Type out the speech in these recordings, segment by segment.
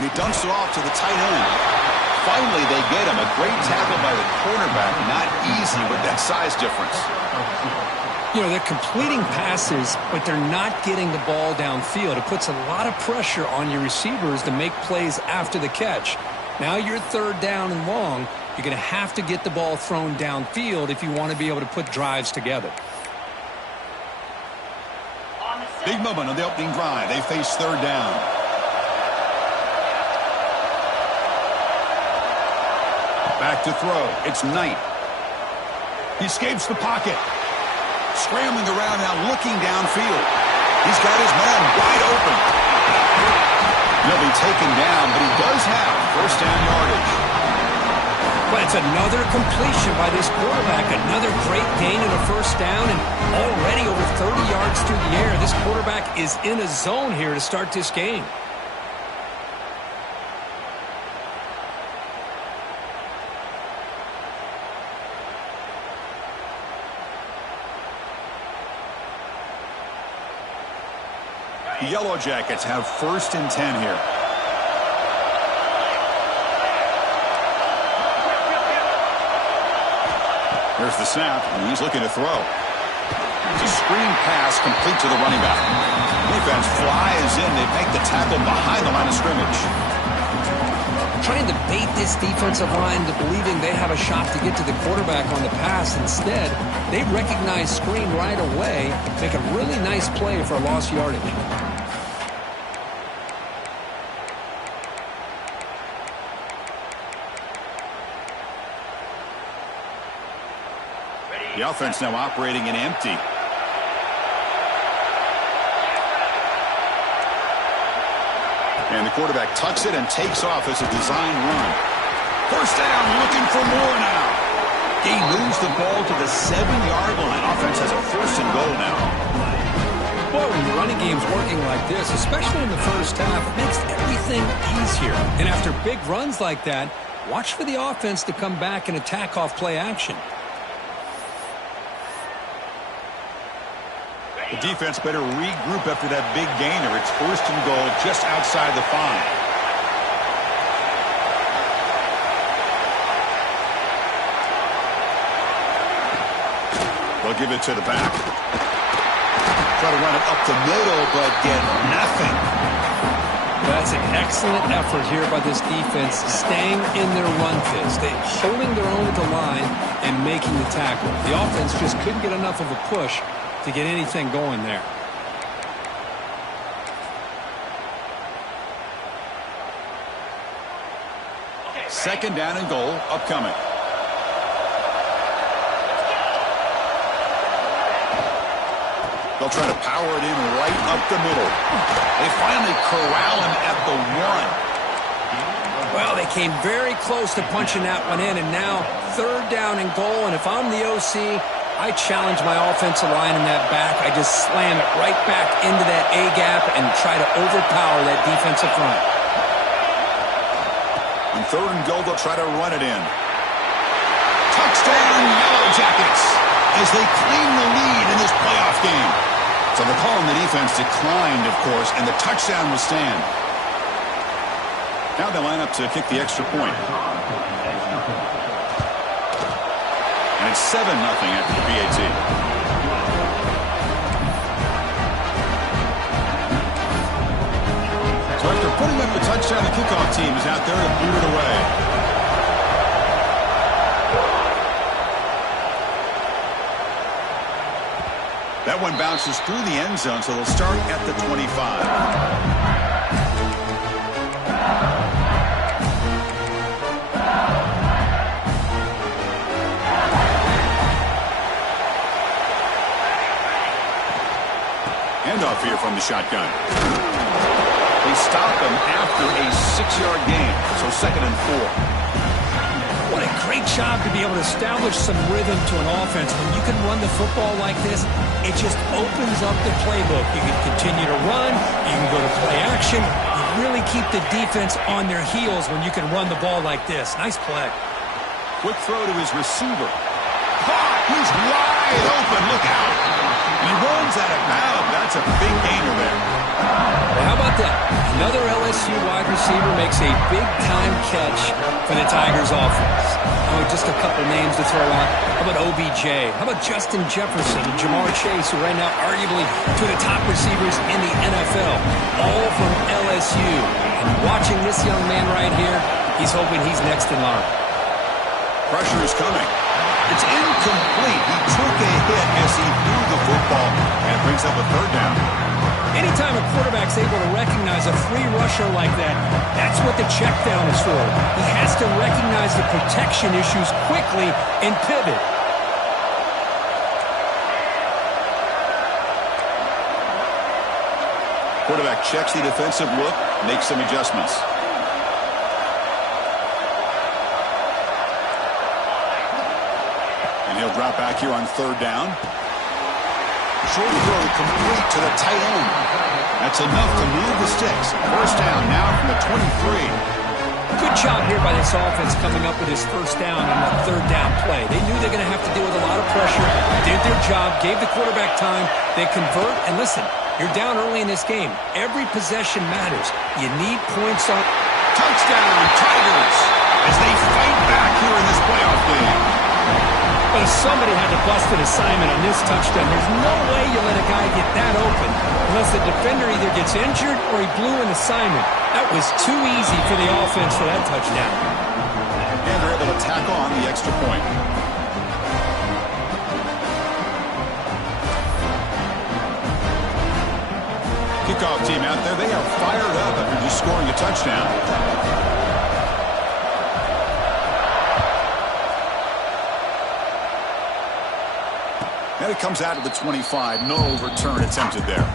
and he dumps it off to the tight end. Finally, they get him. A great tackle by the cornerback. Not easy with that size difference. You know, they're completing passes, but they're not getting the ball downfield. It puts a lot of pressure on your receivers to make plays after the catch. Now you're third down and long. You're going to have to get the ball thrown downfield if you want to be able to put drives together. Big moment on the opening drive. They face third down. Back to throw. It's Knight. He escapes the pocket. Scrambling around now, looking downfield. He's got his man wide open. He'll be taken down, but he does have first down yardage. But it's another completion by this quarterback. Another great gain in a first down, and already over 30 yards through the air. This quarterback is in a zone here to start this game. The Yellow Jackets have first and 10 here. There's the snap, and he's looking to throw. It's a screen pass complete to the running back. Defense flies in. They make the tackle behind the line of scrimmage. Trying to bait this defensive line to believing they have a shot to get to the quarterback on the pass. Instead, they recognize screen right away, make a really nice play for a lost yardage. The offense now operating in empty. And the quarterback tucks it and takes off as a design run. First down, looking for more now. He moves the ball to the 7-yard line. Offense has a first and goal now. Well, when the running game's working like this, especially in the first half, it makes everything easier. And after big runs like that, watch for the offense to come back and attack off play action. The defense better regroup after that big gainer. It's first and goal just outside the 5. They'll give it to the back. Try to run it up the middle, but get nothing. That's an excellent effort here by this defense, staying in their run fist. They're holding their own at the line and making the tackle. The offense just couldn't get enough of a push to get anything going there. Second down and goal upcoming. They'll try to power it in right up the middle. They finally corral him at the 1. Well, they came very close to punching that one in, and now third down and goal. And if I'm the OC, I challenge my offensive line in that back. I just slam it right back into that A-gap and try to overpower that defensive front. On third and goal, they'll try to run it in. Touchdown, Yellow Jackets, as they claim the lead in this playoff game. So the call on the defense declined, of course, and the touchdown will stand. Now they line up to kick the extra point. And it's 7-0 after the PAT. So after putting up the touchdown, the kickoff team is out there to boot it away. That one bounces through the end zone, so they'll start at the 25. Handoff here from the shotgun. They stop him after a 6-yard gain, so second and 4. What a great job to be able to establish some rhythm to an offense. When you can run the football like this, it just opens up the playbook. You can continue to run, you can go to play action. You really keep the defense on their heels when you can run the ball like this. Nice play. Quick throw to his receiver. Caught! He's wide open. Look out. He runs out of bounds. That's a big gainer there. How about that? Another LSU wide receiver makes a big-time catch for the Tigers offense. Oh, just a couple names to throw out. How about OBJ? How about Justin Jefferson and Jamar Chase, who right now arguably two of the top receivers in the NFL, all from LSU. And watching this young man right here, he's hoping he's next in line. Pressure is coming. It's incomplete. He took a hit as he threw the football and brings up a third down. Anytime a quarterback's able to recognize a free rusher like that, that's what the check down is for. He has to recognize the protection issues quickly and pivot. Quarterback checks the defensive look, makes some adjustments. And he'll drop back here on third down. Short throw complete to the tight end. That's enough to move the sticks. First down now from the 23. Good job here by this offense coming up with his first down on that third down play. They knew they're going to have to deal with a lot of pressure, did their job, gave the quarterback time. They convert, and listen, you're down early in this game. Every possession matters. You need points on. Touchdown, Tigers, as they fight back here in this playoff game. But somebody had to bust an assignment on this touchdown. There's no way you let a guy get that open unless the defender either gets injured or he blew an assignment. That was too easy for the offense for that touchdown. And they're able to tack on the extra point. Kickoff team out there. They are fired up after just scoring a touchdown. And it comes out to the 25. No return attempted there.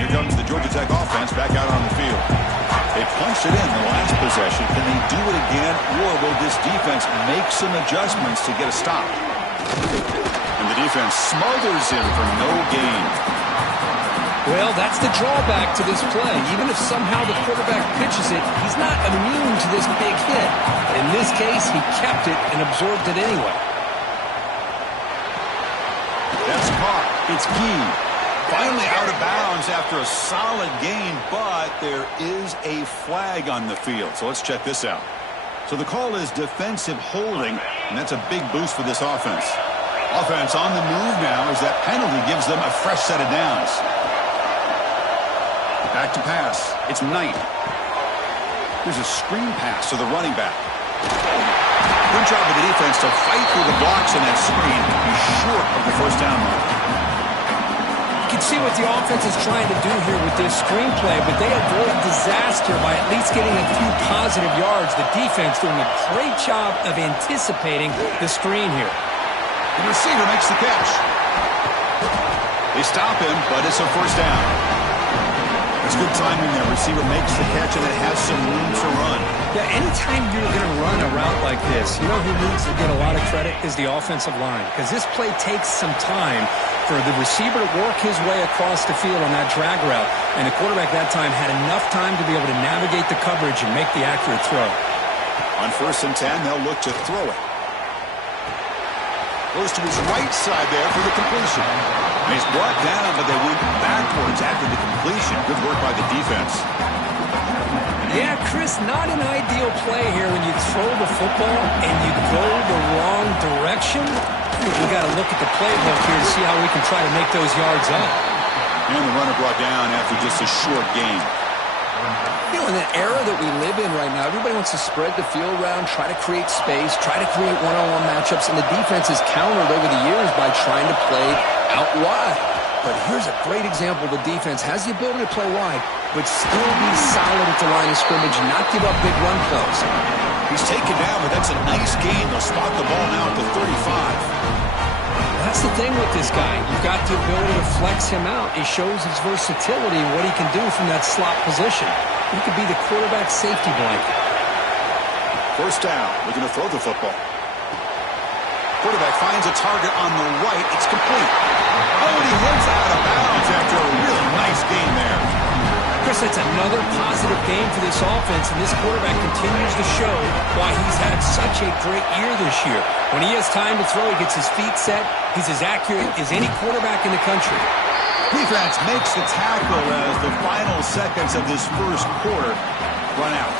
Here comes the Georgia Tech offense back out on the field. They punched it in the last possession. Can they do it again, or will this defense make some adjustments to get a stop? And the defense smothers him for no gain. Well, that's the drawback to this play. Even if somehow the quarterback pitches it, he's not immune to this big hit. In this case, he kept it and absorbed it anyway. That's caught. It's Gee. Finally out of bounds after a solid gain, but there is a flag on the field. So let's check this out. So the call is defensive holding, and that's a big boost for this offense. Offense on the move now as that penalty gives them a fresh set of downs. Back to pass. It's Knight. There's a screen pass to the running back. Good job of the defense to fight through the blocks in that screen. He's short of the first down mark. You can see what the offense is trying to do here with this screenplay, but they avoid disaster by at least getting a few positive yards. The defense doing a great job of anticipating the screen here. The receiver makes the catch. They stop him, but it's a first down. It's good timing there. Receiver makes the catch, and it has some room to run. Yeah, anytime you're going to run a route like this, you know who needs to get a lot of credit is the offensive line, because this play takes some time for the receiver to work his way across the field on that drag route, and the quarterback that time had enough time to be able to navigate the coverage and make the accurate throw. On 1st and 10, they'll look to throw it. Goes to his right side there for the completion. And he's brought down, but they went backwards after the completion. Good work by the defense. Yeah, Chris, not an ideal play here when you throw the football and you go the wrong direction. We got to look at the playbook here to see how we can try to make those yards up. And the runner brought down after just a short gain. You know, in the era that we live in right now, everybody wants to spread the field around, try to create space, try to create one-on-one matchups, and the defense is countered over the years by trying to play out wide. But here's a great example. The defense has the ability to play wide, but still be solid at the line of scrimmage and not give up big run plays. He's taken down, but that's a nice gain. They'll spot the ball now at the 35. That's the thing with this guy. You've got the ability to flex him out. He shows his versatility and what he can do from that slot position. He could be the quarterback safety blanket. First down. Looking to throw the football. Quarterback finds a target on the right. It's complete. Oh, and he runs out of bounds after a really nice gain there. Chris, that's another positive game for this offense, and this quarterback continues to show why he's had such a great year this year. When he has time to throw, he gets his feet set. He's as accurate as any quarterback in the country. Defense makes the tackle as the final seconds of this first quarter run out.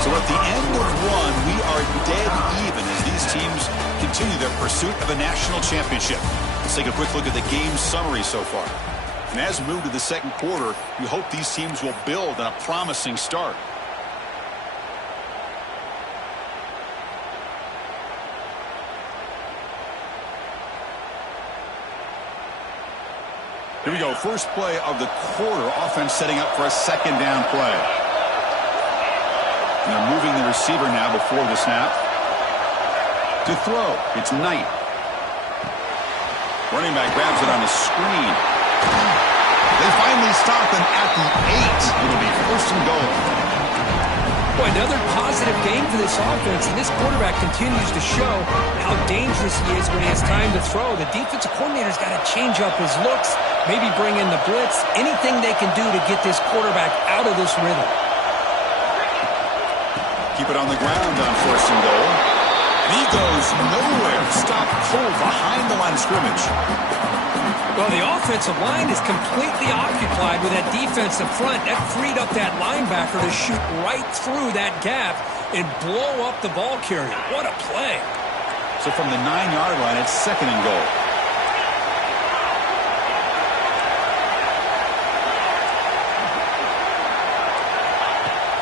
So at the end of one, we are dead even as these teams continue their pursuit of a national championship. Let's take a quick look at the game summary so far. And as we move to the second quarter, we hope these teams will build on a promising start. Here we go. First play of the quarter. Offense setting up for a second down play. And they're moving the receiver now before the snap. To throw, it's Knight. Running back grabs it on the screen. They finally stop him at the 8. It'll be first and goal. Boy, another positive game for this offense, and this quarterback continues to show how dangerous he is when he has time to throw. The defensive coordinator's got to change up his looks, maybe bring in the blitz, anything they can do to get this quarterback out of this rhythm. Keep it on the ground on first and goal. And he goes nowhere. Stop cold behind the line of scrimmage. Well, the offensive line is completely occupied with that defensive front. That freed up that linebacker to shoot right through that gap and blow up the ball carrier. What a play. So from the 9-yard line, it's second and goal.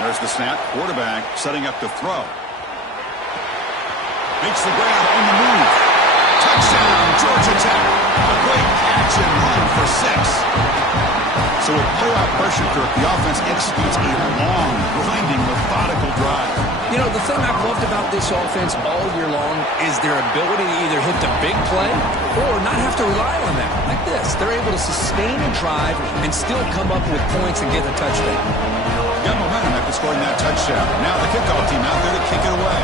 There's the snap. Quarterback setting up to throw. Makes the grab on the move. Touchdown, Georgia Tech. A great catch and run for 6. So with playoff pressure, Kirk, the offense executes a long, grinding, methodical drive. You know, the thing I've loved about this offense all year long is their ability to either hit the big play or not have to rely on that. Like this. They're able to sustain a drive and still come up with points and get the touchdown. Got momentum after scoring that touchdown. Now the kickoff team out there to kick it away.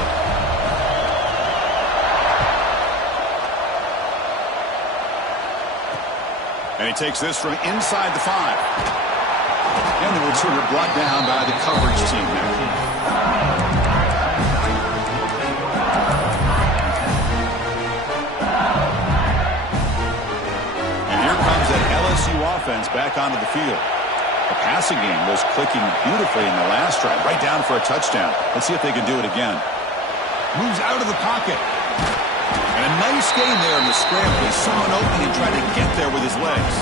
And he takes this from inside the 5. And the returner brought down by the coverage team there. And here comes that LSU offense back onto the field. The passing game was clicking beautifully in the last drive, right down for a touchdown. Let's see if they can do it again. Moves out of the pocket. And a nice gain there in the scramble. He saw an opening and tried to get there with his legs.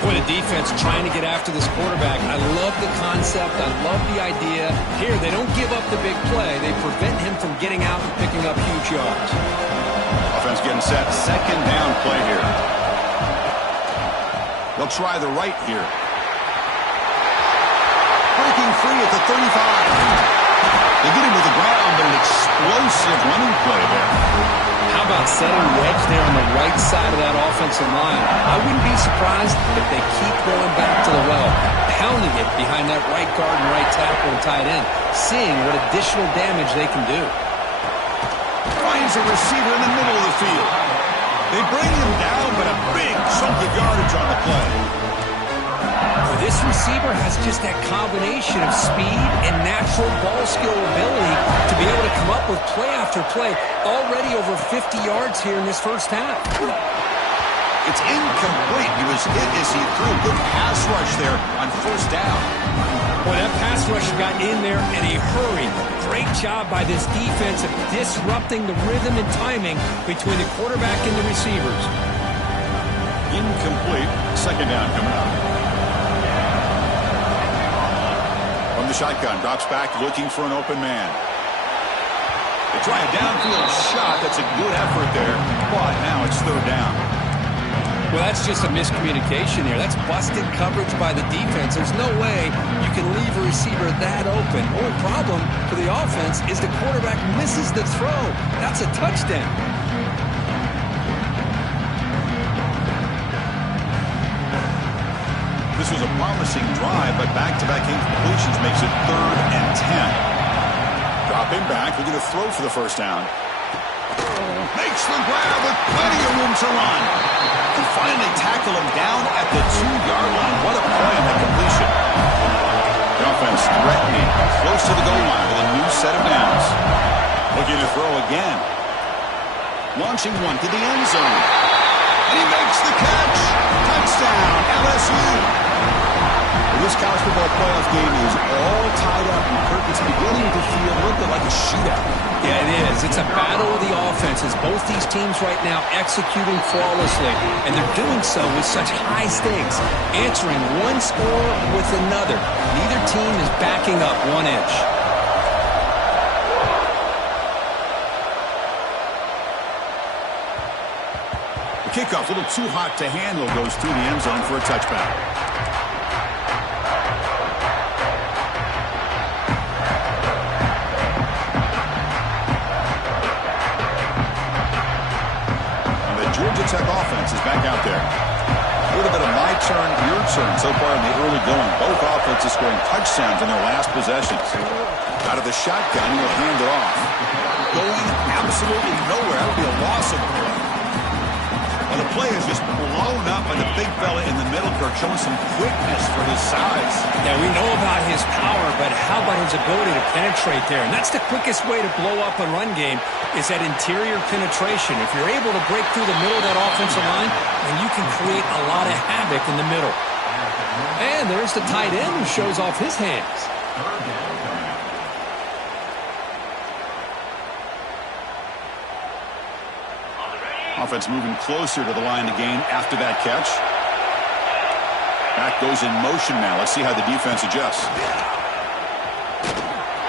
Boy, the defense trying to get after this quarterback. I love the concept. I love the idea. Here, they don't give up the big play. They prevent him from getting out and picking up huge yards. Offense getting set. Second down play here. They'll try the right here. Breaking free at the 35. They get him to the ground, but an explosive running play there. How about setting the edge there on the right side of that offensive line? I wouldn't be surprised if they keep going back to the well, pounding it behind that right guard and right tackle and tight end, seeing what additional damage they can do. Finds a receiver in the middle of the field. They bring him down, but a big chunk of yardage on the play. This receiver has just that combination of speed and natural ball skill ability to be able to come up with play after play. Already over 50 yards here in this first half. It's incomplete. He was hit as he threw a good pass rush there on first down. Boy, that pass rush got in there in a hurry. Great job by this defense of disrupting the rhythm and timing between the quarterback and the receivers. Incomplete. Second down coming up. From the shotgun, drops back looking for an open man. They try a downfield shot. That's a good effort there, but now it's third down. Well, that's just a miscommunication here. That's busted coverage by the defense. There's no way you can leave a receiver that open. Only problem for the offense is the quarterback misses the throw. That's a touchdown. This was a promising drive, but back-to-back incompletions makes it 3rd and 10. Dropping back, looking to throw for the first down. Makes the grab with plenty of room to run. And finally tackle him down at the 2-yard line. What a play on that completion. Launching one to the end zone. And he makes the catch. Touchdown, LSU. This college football playoff game is all tied up, and Kirk, it's beginning to feel a little bit like a shootout. Yeah, it is. It's a battle of the offenses. Both these teams right now executing flawlessly, and they're doing so with such high stakes, answering one score with another. Neither team is backing up 1 inch. The kickoff, a little too hot to handle, goes through the end zone for a touchback. Georgia Tech offense is back out there. A little bit of my turn, your turn so far in the early going. Both offenses scoring touchdowns in their last possessions. Out of the shotgun, he'll hand it off. Going absolutely nowhere. That would be a loss of the play. Well, the play is just blown up by the big fella in the middle, Kirk, showing some quickness for his size. Yeah, we know about his power, but how about his ability to penetrate there? And that's the quickest way to blow up a run game, is that interior penetration. If you're able to break through the middle of that offensive line, then you can create a lot of havoc in the middle. And there's the tight end who shows off his hands. Offense moving closer to the line to gain after that catch. Back goes in motion now. Let's see how the defense adjusts.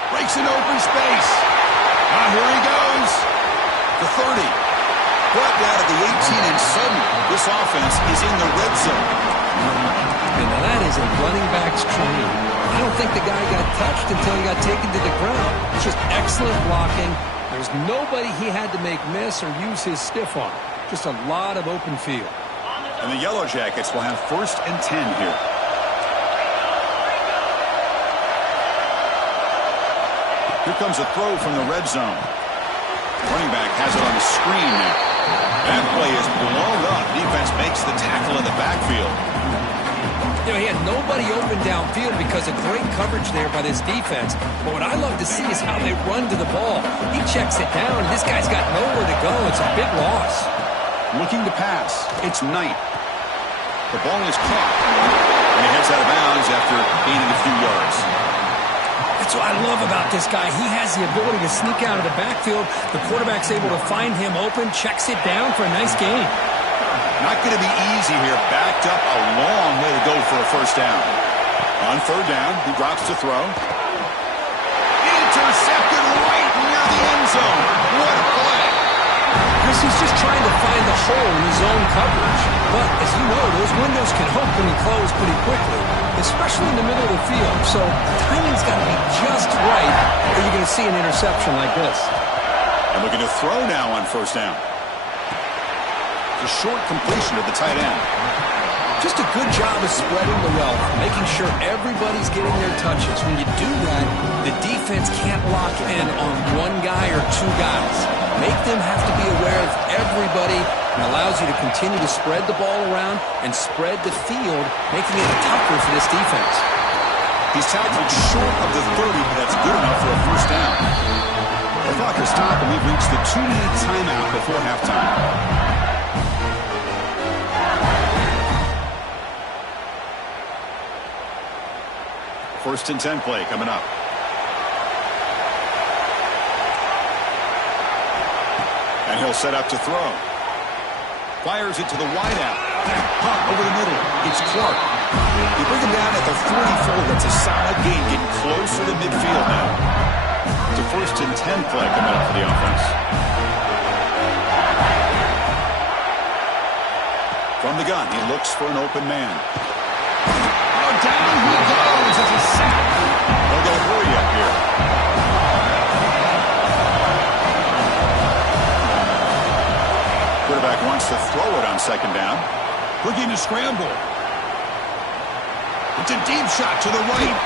Breaks an open space. Here he goes. The 30. Brought down to the 18, and suddenly this offense is in the red zone. And now that is a running back's dream. I don't think the guy got touched until he got taken to the ground. It's just excellent blocking. There's nobody he had to make miss or use his stiff arm. Just a lot of open field. And the Yellow Jackets will have 1st and 10 here. Here comes a throw from the red zone. Running back has it on the screen now. That play is blown up. Defense makes the tackle in the backfield. You know, he had nobody open downfield because of great coverage there by this defense. But what I love to see is how they run to the ball. He checks it down. This guy's got nowhere to go. It's a big loss. Looking to pass. It's Knight. The ball is caught. And he heads out of bounds after gaining a few yards. That's what I love about this guy. He has the ability to sneak out of the backfield. The quarterback's able to find him open, checks it down for a nice gain. Not going to be easy here. Backed up a long way to go for a 1st down. On 3rd down, he drops to throw. Intercepted right near the end zone. What a play. Chris, he's just trying to find the hole in his own coverage. But, as you know, those windows can open and close pretty quickly, especially in the middle of the field. So, the timing's got to be just right, or you're going to see an interception like this. And looking to throw now on 1st down. A short completion of the tight end. Just a good job of spreading the wealth, making sure everybody's getting their touches. When you do that, the defense can't lock in on one guy or two guys. Make them have to be aware of everybody, and allows you to continue to spread the ball around and spread the field, making it tougher for this defense. He's tackled short of the 30, but that's good enough for a 1st down. The clock has stopped, and we've reached the 2-minute timeout before halftime. 1st and 10 play coming up. And he'll set up to throw. Fires it to the wideout. Pop over the middle. It's Clark. You bring him down at the 44. That's a solid gain. Getting closer to midfield now. It's a 1st and 10 play coming up for the offense. From the gun, he looks for an open man. Down he goes as a sack. They'll get a hurry up here. Quarterback wants to throw it on 2nd down. Looking to scramble. It's a deep shot to the right.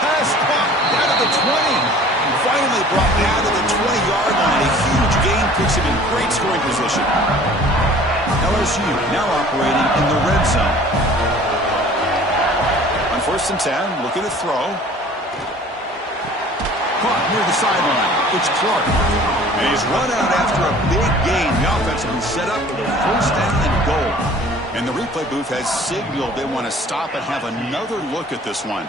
Pass caught down to the 20. Finally brought down to the 20-yard line. A huge gain puts him in great scoring position. LSU now operating in the red zone. 1st and 10, looking to throw. Caught near the sideline. It's Clark. And he's run out after a big gain. The offense will be set up for first down and goal. And the replay booth has signaled they want to stop and have another look at this one.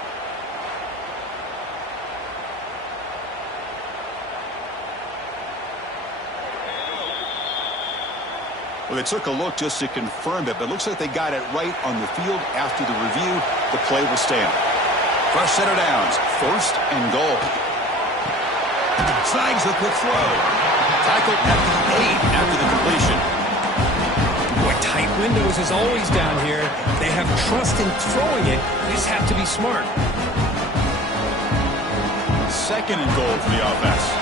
Well, they took a look just to confirm it, but it looks like they got it right on the field. After the review, the play will stand. Fresh set of downs, first and goal. Snags the quick throw. Tackled at the 8 after the completion. Boy, tight windows is always down here. They have trust in throwing it. They just have to be smart. Second and goal for the offense.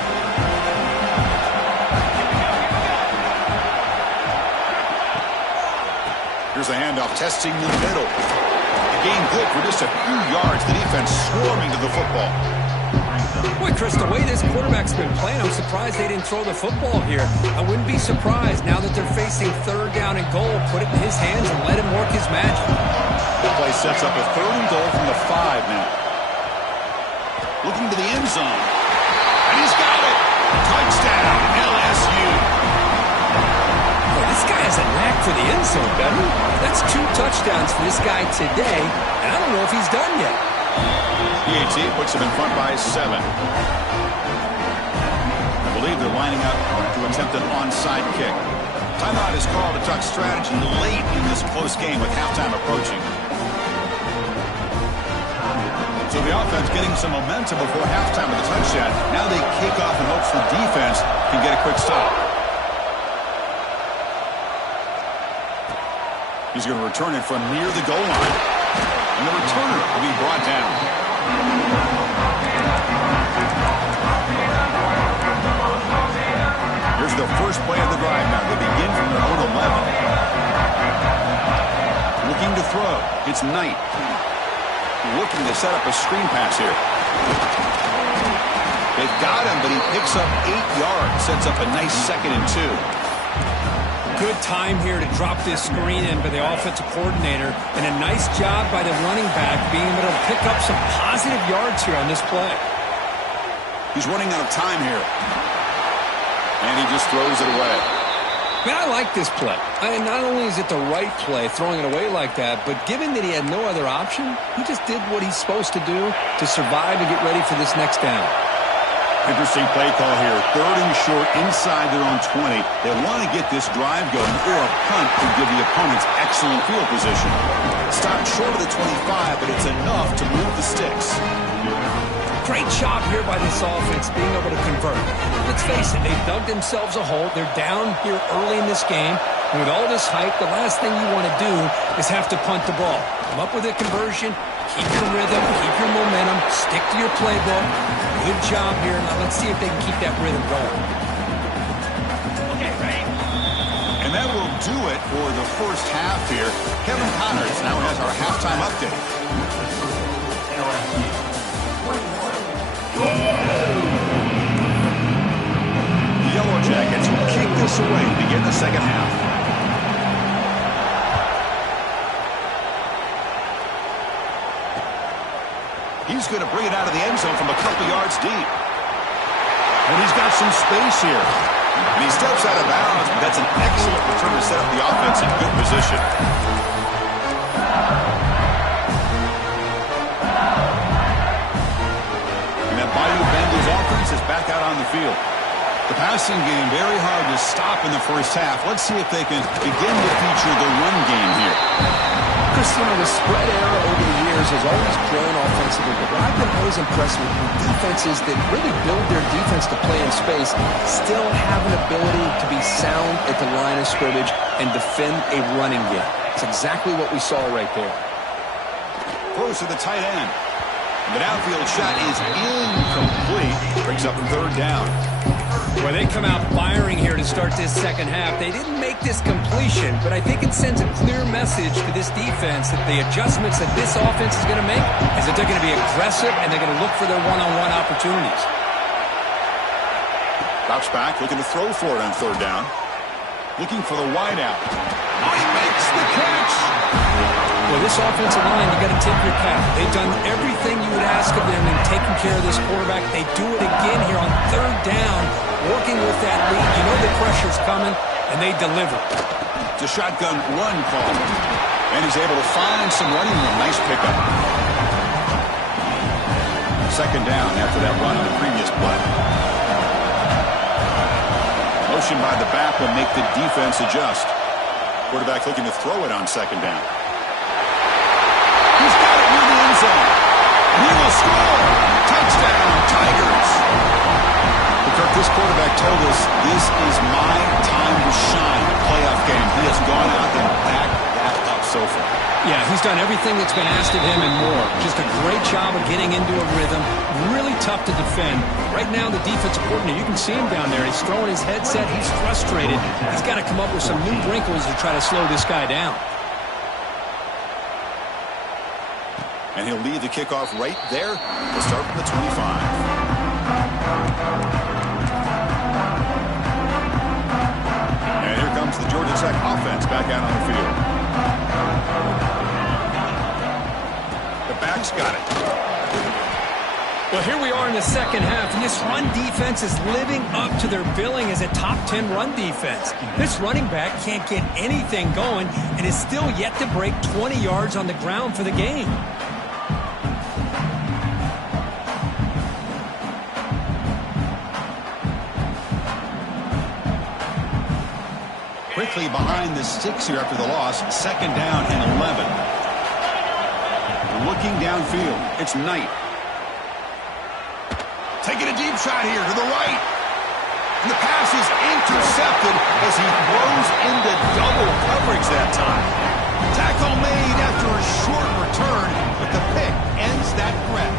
Here's a handoff, testing the middle. The game good for just a few yards. The defense swarming to the football. Boy, Chris, the way this quarterback's been playing, I'm surprised they didn't throw the football here. I wouldn't be surprised now that they're facing third down and goal. Put it in his hands and let him work his magic. The play sets up a third and goal from the 5 now. Looking to the end zone. And he's got it. Touchdown, LSU. Boy, this guy has a knack for the end zone, Bevan. That's 2 touchdowns for this guy today, and I don't know if he's done yet. PAT puts him in front by 7. I believe they're lining up to attempt an onside kick. Timeout is called to talk strategy late in this close game with halftime approaching. So the offense getting some momentum before halftime with the touchdown. Now they kick off in hopes the defense can get a quick stop. He's going to return it from near the goal line. And the returner will be brought down. Here's the first play of the drive now. They begin from their own 11. Looking to throw. It's Knight. Looking to set up a screen pass here. They've got him, but he picks up 8 yards. Sets up a nice 2nd and 2. Good time here to drop this screen in by the offensive coordinator, and a nice job by the running back being able to pick up some positive yards here on this play. He's running out of time here. And he just throws it away. Man, I like this play. Not only is it the right play, throwing it away like that, but given that he had no other option, he just did what he's supposed to do to survive and get ready for this next down. Interesting play call here. 3rd and short inside their own 20. They want to get this drive going, or a punt to give the opponents excellent field position. Stopped short of the 25, but it's enough to move the sticks. Great job here by this offense being able to convert. Let's face it, they've dug themselves a hole. They're down here early in this game. And with all this hype, the last thing you want to do is have to punt the ball. Come up with a conversion, keep your rhythm, keep your momentum, stick to your playbook. Good job here. Now let's see if they can keep that rhythm going. Okay, ready? And that will do it for the first half here. Kevin Connors now has our halftime update. The Yellow Jackets will kick this away to begin the second half. He's going to bring it out of the end zone from a couple yards deep. And he's got some space here. And he steps out of bounds, but that's an excellent return to set up the offense in good position. And that Bayou Bengals offense is back out on the field. The passing game very hard to stop in the first half. Let's see if they can begin to feature the run game here. Chris, the spread era over the years has always grown offensively, but what I've been always impressed with defenses that really build their defense to play in space still have an ability to be sound at the line of scrimmage and defend a running game. It's exactly what we saw right there. Throws to the tight end. The downfield shot is incomplete. Brings up 3rd down. Well, they come out firing here to start this second half. They didn't make this completion, but I think it sends a clear message to this defense that the adjustments that this offense is going to make is that they're going to be aggressive and they're going to look for their one-on-one opportunities. Drops back, looking to throw for it on 3rd down. Looking for the wideout. Oh, he makes the catch! Well, this offensive line, you got to tip your cap. They've done everything you would ask of them in taking care of this quarterback. They do it again here on third down, working with that lead. You know the pressure's coming, and they deliver. It's a shotgun run call. And he's able to find some running room. Nice pickup. Second down after that run on the previous play. Motion by the back will make the defense adjust. Quarterback looking to throw it on second down. He's got it near the end zone. He will score. Touchdown, Tigers. Kirk, this quarterback told us this is my time to shine. A playoff game. He has gone out and backed that up so far. Yeah, he's done everything that's been asked of him and more. Just a great job of getting into a rhythm. Really tough to defend. Right now, the defensive coordinator, you can see him down there. He's throwing his headset. He's frustrated. He's got to come up with some new wrinkles to try to slow this guy down. And he'll lead the kickoff right there. We'll start from the 25. And here comes the Georgia Tech offense back out on the field. The back's got it. Well, here we are in the second half, and this run defense is living up to their billing as a top 10 run defense. This running back can't get anything going and is still yet to break 20 yards on the ground for the game. Quickly behind the sticks here after the loss. Second down and 11. Looking downfield. It's Knight. Taking a deep shot here to the right. And the pass is intercepted as he throws into double coverage that time. Tackle made after a short return, but the pick ends that threat.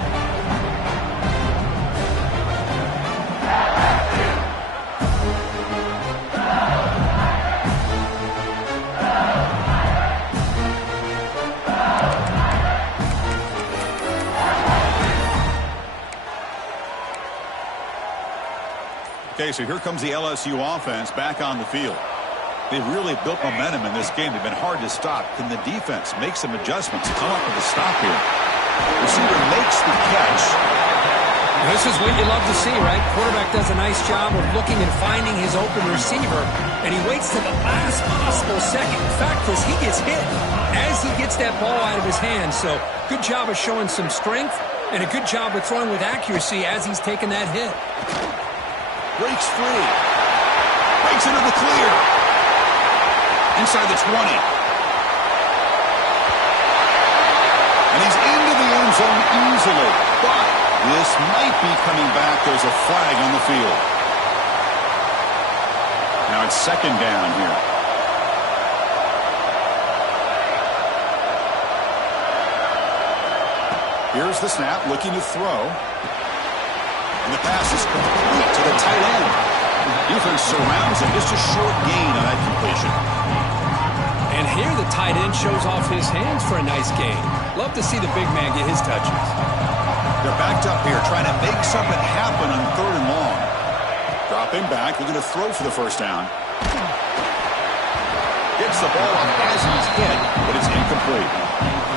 Okay, so here comes the LSU offense back on the field. They've really built momentum in this game. They've been hard to stop. Can the defense make some adjustments to come up with a stop here? Receiver makes the catch. This is what you love to see, right? Quarterback does a nice job of looking and finding his open receiver, and he waits to the last possible second. In fact, Chris, he gets hit as he gets that ball out of his hands. So good job of showing some strength and a good job of throwing with accuracy as he's taking that hit. Breaks free. Breaks into the clear. Inside the 20. And he's into the end zone easily. But this might be coming back. There's a flag on the field. Now it's second down here. Here's the snap, looking to throw. And the pass is complete to the tight end. Defense surrounds him. Just a short gain on that completion. And here the tight end shows off his hands for a nice gain. Love to see the big man get his touches. They're backed up here, trying to make something happen on third and long. Drop him back. They're going to throw for the first down. Gets the ball off as he's hit, but it's incomplete.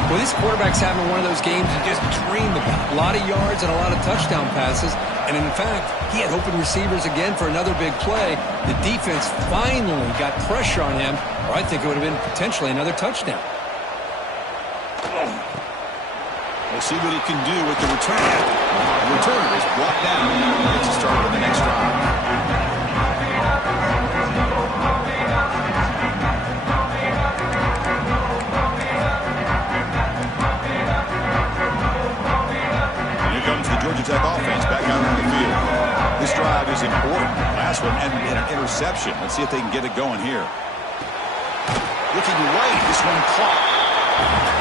Well, this quarterback's having one of those games you just dreamed about. A lot of yards and a lot of touchdown passes. And in fact, he had open receivers again for another big play. The defense finally got pressure on him, or I think it would have been potentially another touchdown. We'll see what he can do with the return. The returner is brought down. It's a start on the next drive. Georgia Tech offense back out on the field. This drive is important. Last one ended in an interception. Let's see if they can get it going here. Looking right, this one caught.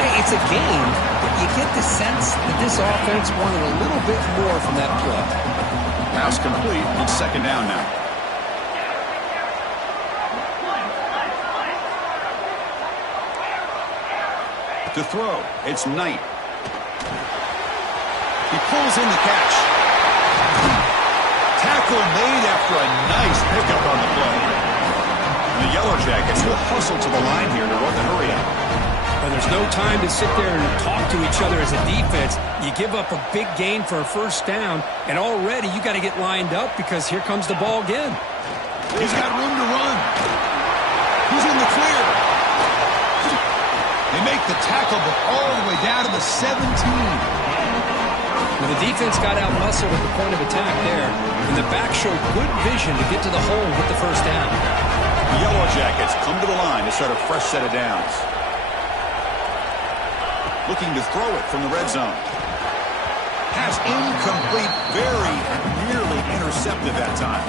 Hey, it's a game, but you get the sense that this offense wanted a little bit more from that play. Pass complete. It's second down now. To throw, it's Knight. He pulls in the catch. Tackle made after a nice pickup on the play. And the Yellow Jackets will hustle to the line here to run the hurry out. And there's no time to sit there and talk to each other as a defense. You give up a big gain for a first down, and already you got to get lined up because here comes the ball again. He's got room to run. He's in the clear. They make the tackle, but all the way down to the 17. Well, the defense got out-muscled at the point of attack there, and the back showed good vision to get to the hole with the first down. The Yellow Jackets come to the line to start a fresh set of downs. Looking to throw it from the red zone. Pass incomplete, very nearly intercepted that time.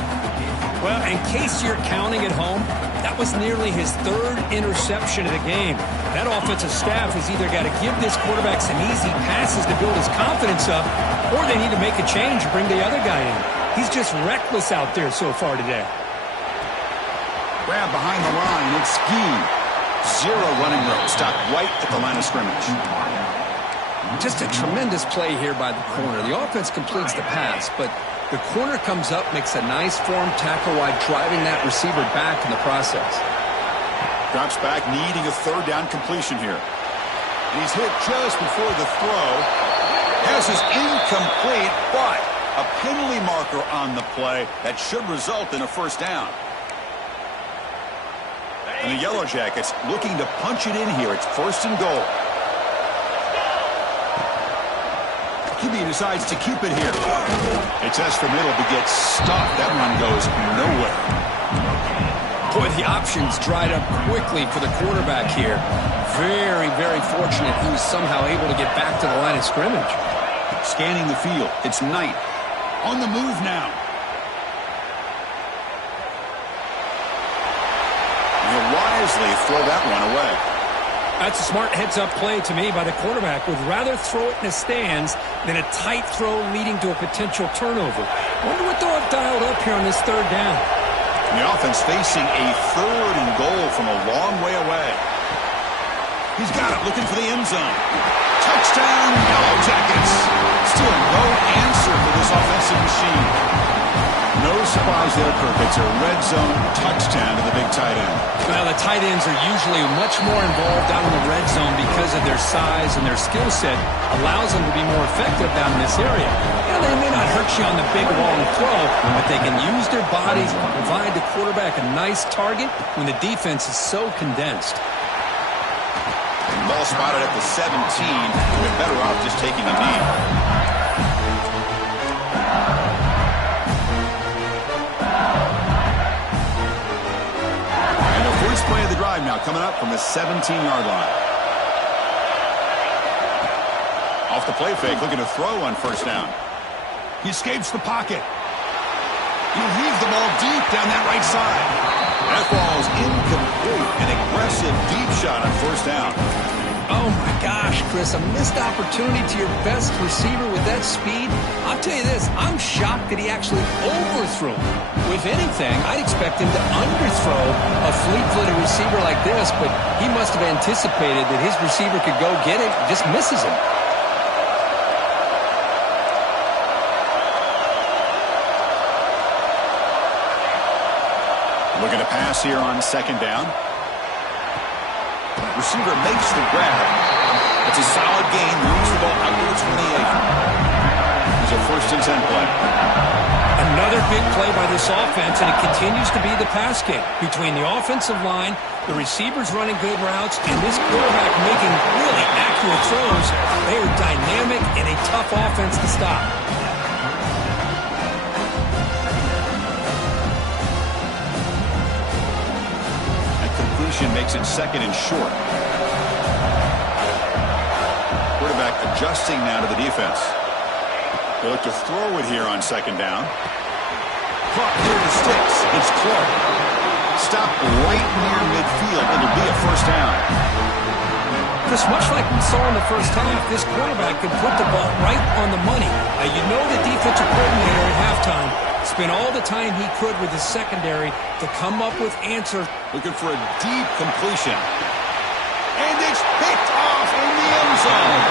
Well, in case you're counting at home, that was nearly his third interception of the game. That offensive staff has either got to give this quarterback some easy passes to build his confidence up, or they need to make a change and bring the other guy in. He's just reckless out there so far today. Grab behind the line, it's Ski. Zero running room, stopped right at the line of scrimmage. Just a tremendous play here by the corner. The offense completes the pass, but the corner comes up, makes a nice form tackle while driving that receiver back in the process. Drops back, needing a third down completion here. And he's hit just before the throw. Pass is incomplete, but a penalty marker on the play that should result in a first down. And the Yellow Jackets looking to punch it in here. It's first and goal. QB decides to keep it here. They test for middle, but gets stuffed. That one goes nowhere. Boy, the options dried up quickly for the quarterback here. Very, very fortunate he was somehow able to get back to the line of scrimmage. Scanning the field. It's Knight. On the move now. He'll wisely throw that one away. That's a smart heads-up play to me by the quarterback. Would rather throw it in the stands than a tight throw leading to a potential turnover. Wonder what they'll have dialed up here on this third down. The offense facing a third and goal from a long way away. He's got it, looking for the end zone. Touchdown, Yellow Jackets. Still no answer for this offensive machine. No surprise there, Kirk. It's a red zone touchdown to the big tight end. Well, the tight ends are usually much more involved down in the red zone because of their size and their skill set allows them to be more effective down in this area. They may not hurt you on the big long throw, but they can use their bodies to provide the quarterback a nice target when the defense is so condensed. Ball spotted at the 17. We're better off just taking a knee. And the first play of the drive now coming up from the 17-yard line. Off the play fake, looking to throw on first down. He escapes the pocket. He leaves the ball deep down that right side. That ball's incomplete. An aggressive deep shot on first down. Oh, my gosh, Chris, a missed opportunity to your best receiver with that speed. I'll tell you this, I'm shocked that he actually overthrew him. If anything, I'd expect him to underthrow a fleet-footed receiver like this, but he must have anticipated that his receiver could go get it, just misses him. Looking to pass here on second down. Receiver makes the grab. It's a solid gain. Moves the ball out to the 28. It's a first and 10 play. Another big play by this offense, and it continues to be the pass game between the offensive line, the receivers running good routes, and this quarterback making really accurate throws. They are dynamic and a tough offense to stop. Makes it second and short. Quarterback adjusting now to the defense. They look to throw it here on second down. Caught near the sticks. It's Clark. Stopped right near midfield. It'll be a first down. Just much like we saw in the first half, this quarterback could put the ball right on the money. You know the defensive coordinator at halftime spent all the time he could with his secondary to come up with answers. Looking for a deep completion. And it's picked off in the end zone.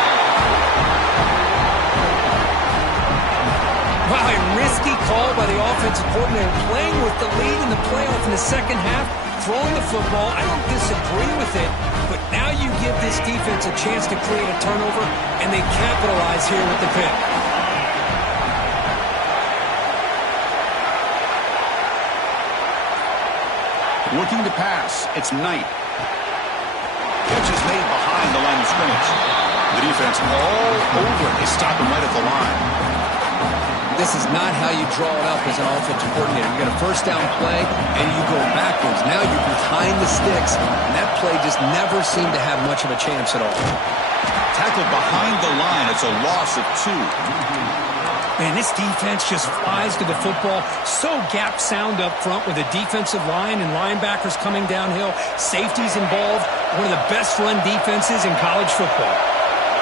Wow, a risky call by the offensive coordinator, playing with the lead in the playoff in the second half, throwing the football. I don't disagree with it, but now you give this defense a chance to create a turnover, and they capitalize here with the pick. Looking to pass. It's Knight. Catch is made behind the line of scrimmage. The defense all over it. They stop him right at the line. This is not how you draw it up as an offensive coordinator. You get a first down play, and you go backwards. Now you're behind the sticks, and that play just never seemed to have much of a chance at all. Tackled behind the line. It's a loss of 2. Man, this defense just flies to the football. So gap sound up front with a defensive line and linebackers coming downhill. Safeties involved. One of the best run defenses in college football.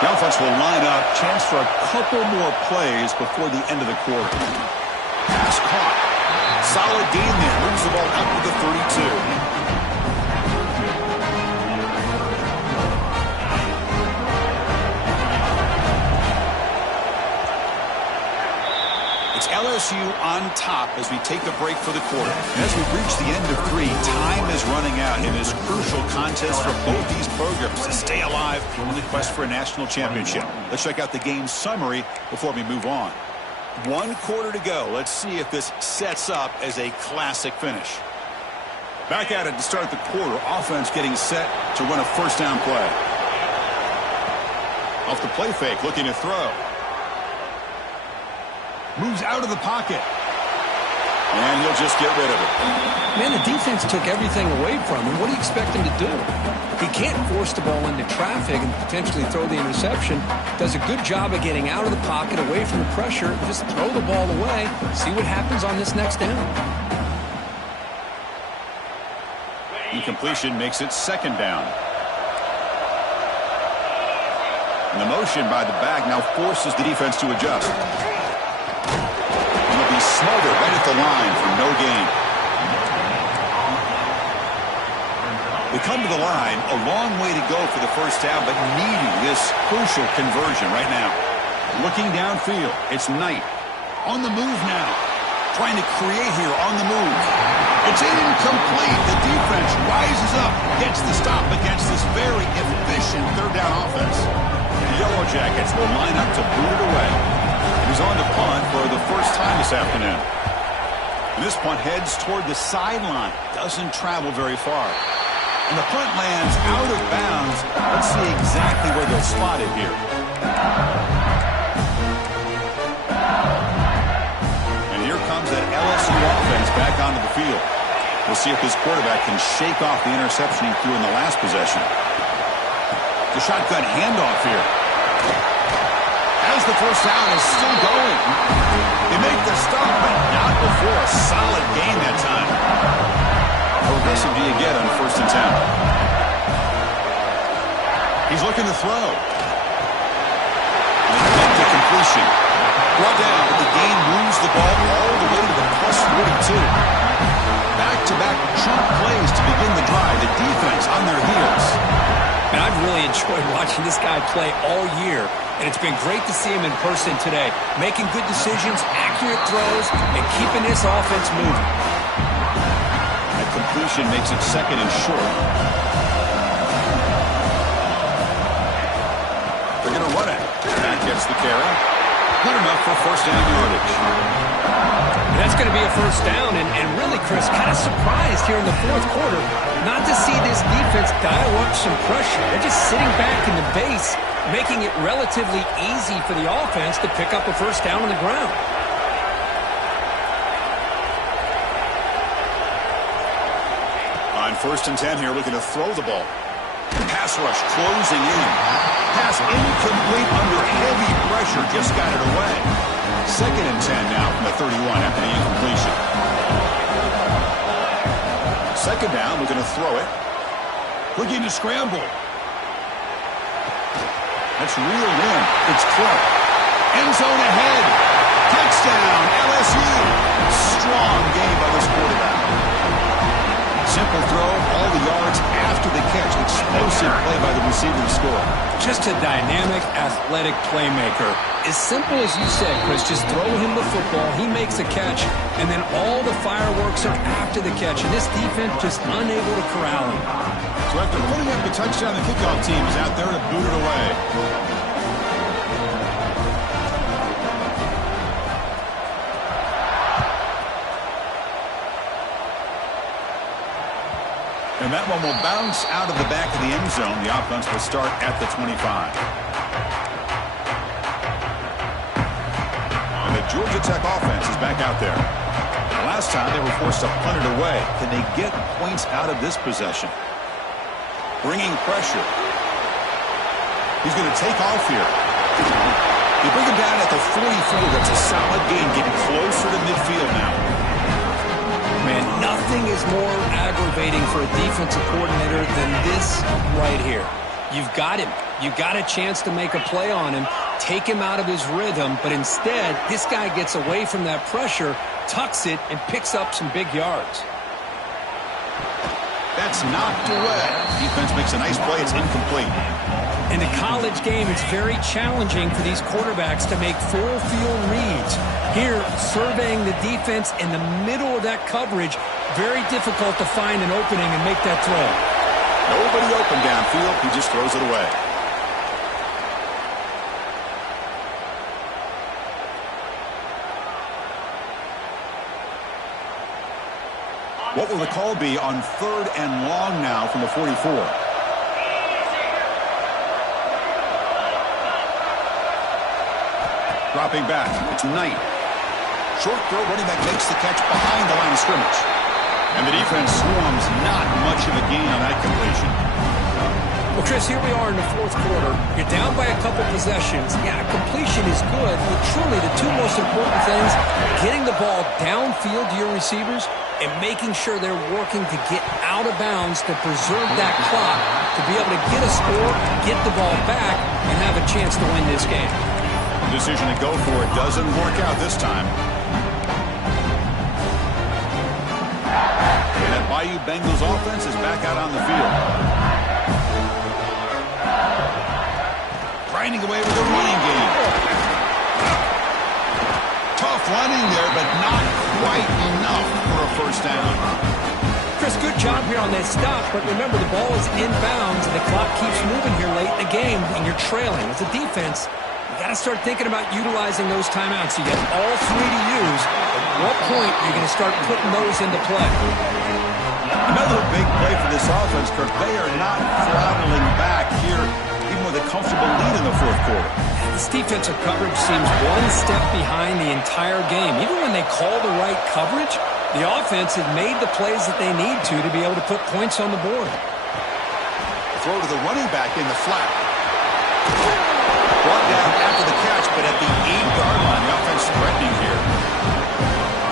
The offense will line up. Chance for a couple more plays before the end of the quarter. Pass caught. Solid gain there. Moves the ball out to the 32. It's LSU on top as we take a break for the quarter. As we reach the end of 3, time is running out in this crucial contest for both these programs to stay alive in the quest for a national championship. Let's check out the game summary before we move on. 1 quarter to go. Let's see if this sets up as a classic finish. Back at it to start the quarter. Offense getting set to run a first down play. Off the play fake, looking to throw. Moves out of the pocket. And he'll just get rid of it. Man, the defense took everything away from him. What do you expect him to do? He can't force the ball into traffic and potentially throw the interception. Does a good job of getting out of the pocket, away from the pressure. Just throw the ball away. See what happens on this next down. Incompletion makes it second down. And the motion by the back now forces the defense to adjust. Smarter right at the line for no gain. They come to the line, a long way to go for the first down, but needing this crucial conversion right now. Looking downfield, it's Knight. On the move now. Trying to create here on the move. It's incomplete. The defense rises up, gets the stop against this very efficient third down offense. The Yellow Jackets will line up to boot it away. He's on to punt for the first time this afternoon. And this punt heads toward the sideline. Doesn't travel very far. And the punt lands out of bounds. Let's see exactly where they'll spot it here. And here comes that LSU offense back onto the field. We'll see if this quarterback can shake off the interception he threw in the last possession. The shotgun handoff here. As the first down is still going. They make the stop, but not before a solid gain that time. How aggressive do you get on 1st and 10? He's looking to throw. And get to completion. Brought down, but the gain moves the ball all the way to the plus 42. Back-to-back chunk plays to begin the drive. The defense on their heels. And I've really enjoyed watching this guy play all year. And it's been great to see him in person today. Making good decisions, accurate throws, and keeping this offense moving. That completion makes it second and short. They're going to run it. That gets the carry. Good enough for first down yardage. And that's going to be a first down. And really, Chris, kind of surprised here in the 4th quarter not to see this defense dial up some pressure. They're just sitting back in the base, making it relatively easy for the offense to pick up a first down on the ground. On 1st and 10 here, looking to throw the ball. Pass rush closing in. Pass incomplete under heavy pressure. Just got it away. 2nd and 10 now from the 31 after the incompletion. 2nd down, looking to throw it. Looking to scramble. That's reeled in. It's Clark. End zone ahead. Touchdown, LSU. Strong game by this quarterback. Simple throw, all the yards after the catch. Explosive play by the receiver to score. Just a dynamic, athletic playmaker. As simple as you said, Chris, just throw him the football, he makes a catch, and then all the fireworks are after the catch. And this defense just unable to corral him. So after putting up the touchdown, the kickoff team is out there to boot it away. And that one will bounce out of the back of the end zone. The offense will start at the 25. And the Georgia Tech offense is back out there. Last time they were forced to punt it away. Can they get points out of this possession? Bringing pressure. He's going to take off here. They bring him down at the 44. That's a solid gain, getting closer to midfield now. Man, nothing is more aggravating for a defensive coordinator than this right here. You've got him. You've got a chance to make a play on him, take him out of his rhythm, but instead, this guy gets away from that pressure, tucks it, and picks up some big yards. That's knocked away. Defense makes a nice play. It's incomplete. In the college game, it's very challenging for these quarterbacks to make full field reads. Here, surveying the defense in the middle of that coverage, very difficult to find an opening and make that throw. Nobody open downfield. He just throws it away. What will the call be on 3rd and long now from the 44? Dropping back. It's Knight. Short throw, running back makes the catch behind the line of scrimmage. And the defense swarms, not much of a gain on that completion. Well, Chris, here we are in the 4th quarter. You're down by a couple possessions. Yeah, completion is good, but truly the two most important things, getting the ball downfield to your receivers and making sure they're working to get out of bounds to preserve that clock, to be able to get a score, get the ball back, and have a chance to win this game. The decision to go for it doesn't work out this time. And that Bayou Bengals offense is back out on the field. Grinding away with a running game. Tough running there, but not quite enough for a first down. Chris, good job here on that stop, but remember the ball is inbounds and the clock keeps moving here late in the game and you're trailing. As a defense, you got to start thinking about utilizing those timeouts. You get all 3 to use. At what point are you going to start putting those into play? Another big play for this offense, Kirk. They are not throttling back here, even with a comfortable lead in the 4th quarter. This defensive coverage seems one step behind the entire game. Even when they call the right coverage, the offense has made the plays that they need to be able to put points on the board. Throw to the running back in the flat. Brought down after the catch, but at the 8-yard line, the offense threatening here.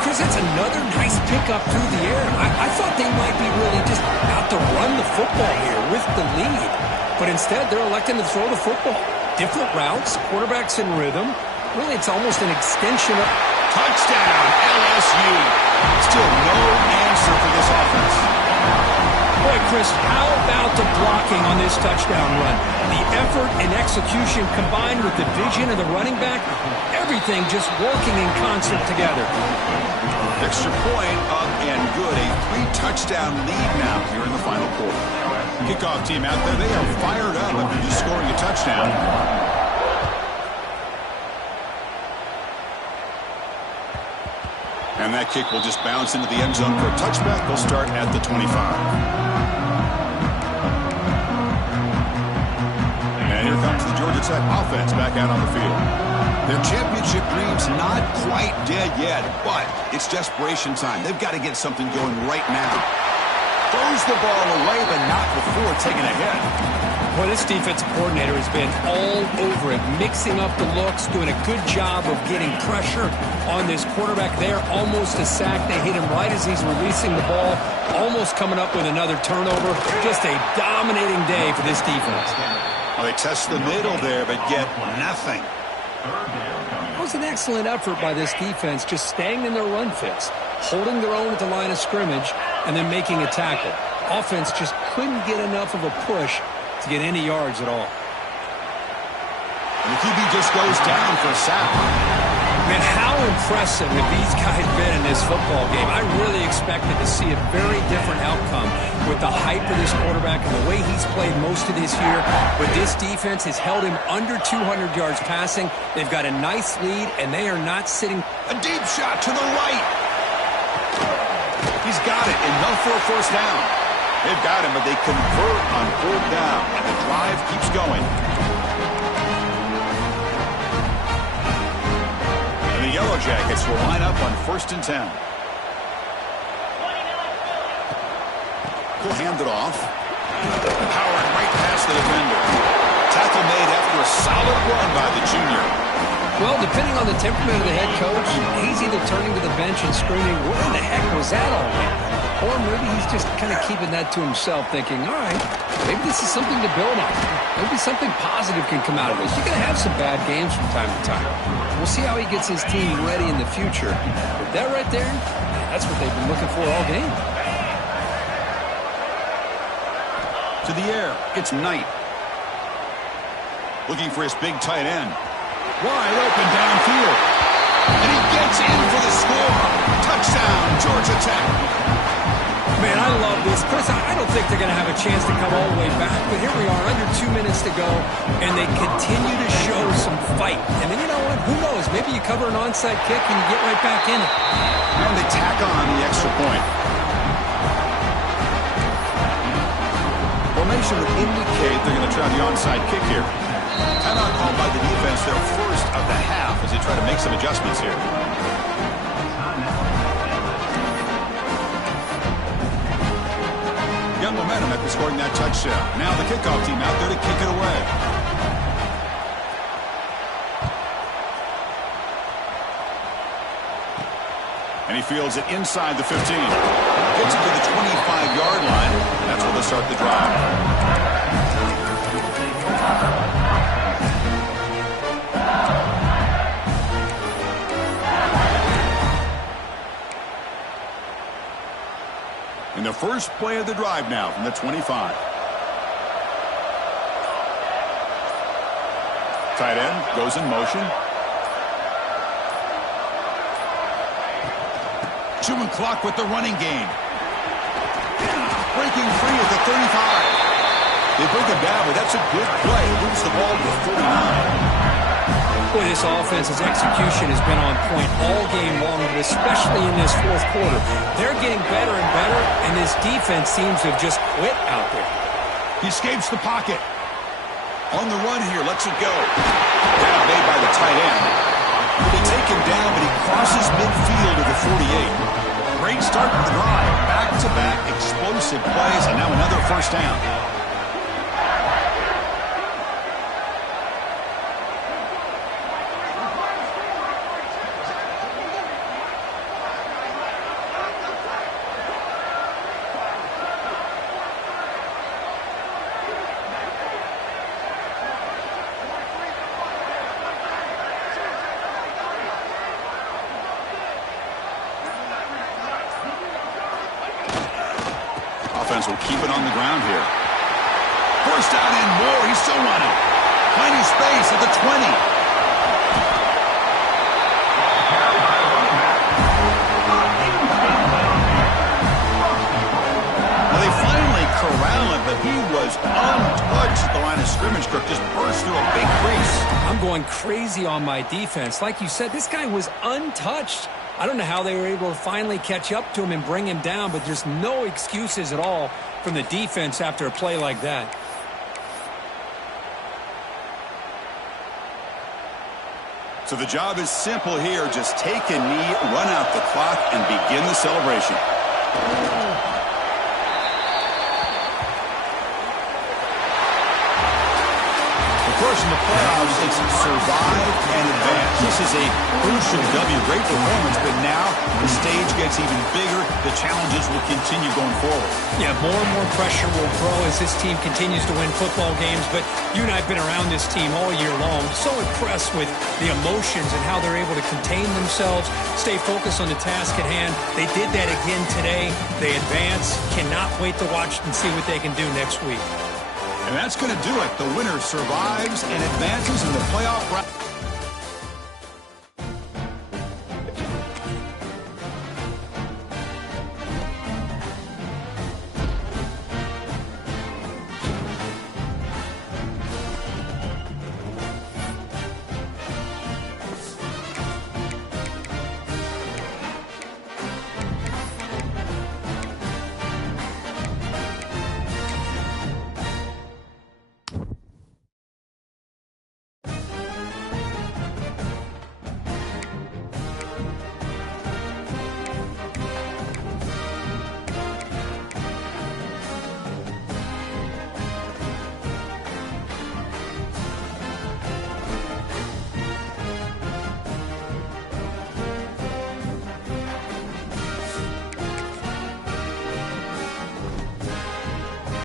Chris, it's another nice pickup through the air. I thought they might be really just out to run the football here with the lead. But instead, they're electing to throw the football. Different routes, quarterbacks in rhythm. Really, it's almost an extension of... Touchdown, LSU. Still no answer for this offense. Boy, Chris, how about the blocking on this touchdown run? The effort and execution combined with the vision of the running back, everything just working in concert together. Extra point up and good. A 3-touchdown lead now here in the final quarter. Kickoff team out there, they are fired up after just scoring a touchdown. And that kick will just bounce into the end zone for a touchback. They'll start at the 25. And here comes the Georgia Tech offense back out on the field. Their championship dreams not quite dead yet, but it's desperation time. They've got to get something going right now. Throws the ball away, but not before taking a hit. Well, this defensive coordinator has been all over it, mixing up the looks, doing a good job of getting pressure on this quarterback there. Almost a sack. They hit him right as he's releasing the ball, almost coming up with another turnover. Just a dominating day for this defense. Well, they test the middle there, but get nothing. It was an excellent effort by this defense, just staying in their run fits, holding their own at the line of scrimmage, and then making a tackle. Offense just couldn't get enough of a push to get any yards at all. And the QB just goes down for a sack. Man, how impressive have these guys been in this football game? I really expected to see a very different outcome with the hype of this quarterback and the way he's played most of this year. But this defense has held him under 200 yards passing. They've got a nice lead, and they are not sitting. A deep shot to the right. He's got it, enough for a first down. They've got him, but they convert on fourth down, and the drive keeps going. And the Yellow Jackets will line up on 1st and 10. He'll hand it off. Powering right past the defender. Tackle made after a solid run by the junior. Well, depending on the temperament of the head coach, he's either turning to the bench and screaming, "What in the heck was that all about?" Or maybe he's just kind of keeping that to himself, thinking, all right, maybe this is something to build on. Maybe something positive can come out of this. You're going to have some bad games from time to time. We'll see how he gets his team ready in the future. But that right there, that's what they've been looking for all game. To the air, it's Knight. Looking for his big tight end. Wide open downfield. And he gets in for the score. Touchdown, Georgia Tech. Man, I love this. Chris, I don't think they're going to have a chance to come all the way back, but here we are, under 2 minutes to go, and they continue to show some fight. And then you know what? Who knows? Maybe you cover an onside kick and you get right back in it. And they tack on the extra point. Formation would indicate they're going to try the onside kick here. Timeout called by the defense, their first of the half, as they try to make some adjustments here. Young momentum after scoring that touchdown. Now the kickoff team out there to kick it away. And he fields it inside the 15. Gets it to the 25-yard line. That's where they'll start the drive. And the first play of the drive now from the 25. Tight end goes in motion. Chewing clock with the running game. Breaking free at the 35. They break him down, but that's a good play. Moves the ball to the 49. Boy, this offense's execution has been on point all game long, but especially in this fourth quarter. They're getting better and better, and this defense seems to have just quit out there. He escapes the pocket. On the run here, lets it go. Grab made by the tight end. They take him down, but he crosses midfield to the 48. Great start to the drive. Back-to-back explosive plays, and now another first down. Offense will keep it on the ground here. First down and more. He's still running. Finding space at the 20. Well, they finally corral him, but he was untouched at the line of scrimmage. Kirk just burst through a big crease. I'm going crazy on my defense. Like you said, this guy was untouched. I don't know how they were able to finally catch up to him and bring him down, but there's no excuses at all from the defense after a play like that. So the job is simple here. Just take a knee, run out the clock, and begin the celebration. Of course, in the playoffs, it's survive and advance. This is a crucial W. Great performance, but now the stage gets even bigger. The challenges will continue going forward. Yeah, more and more pressure will grow as this team continues to win football games, but you and I have been around this team all year long. So impressed with the emotions and how they're able to contain themselves, stay focused on the task at hand. They did that again today. They advance. Cannot wait to watch and see what they can do next week. And that's going to do it. The winner survives and advances in the playoff round.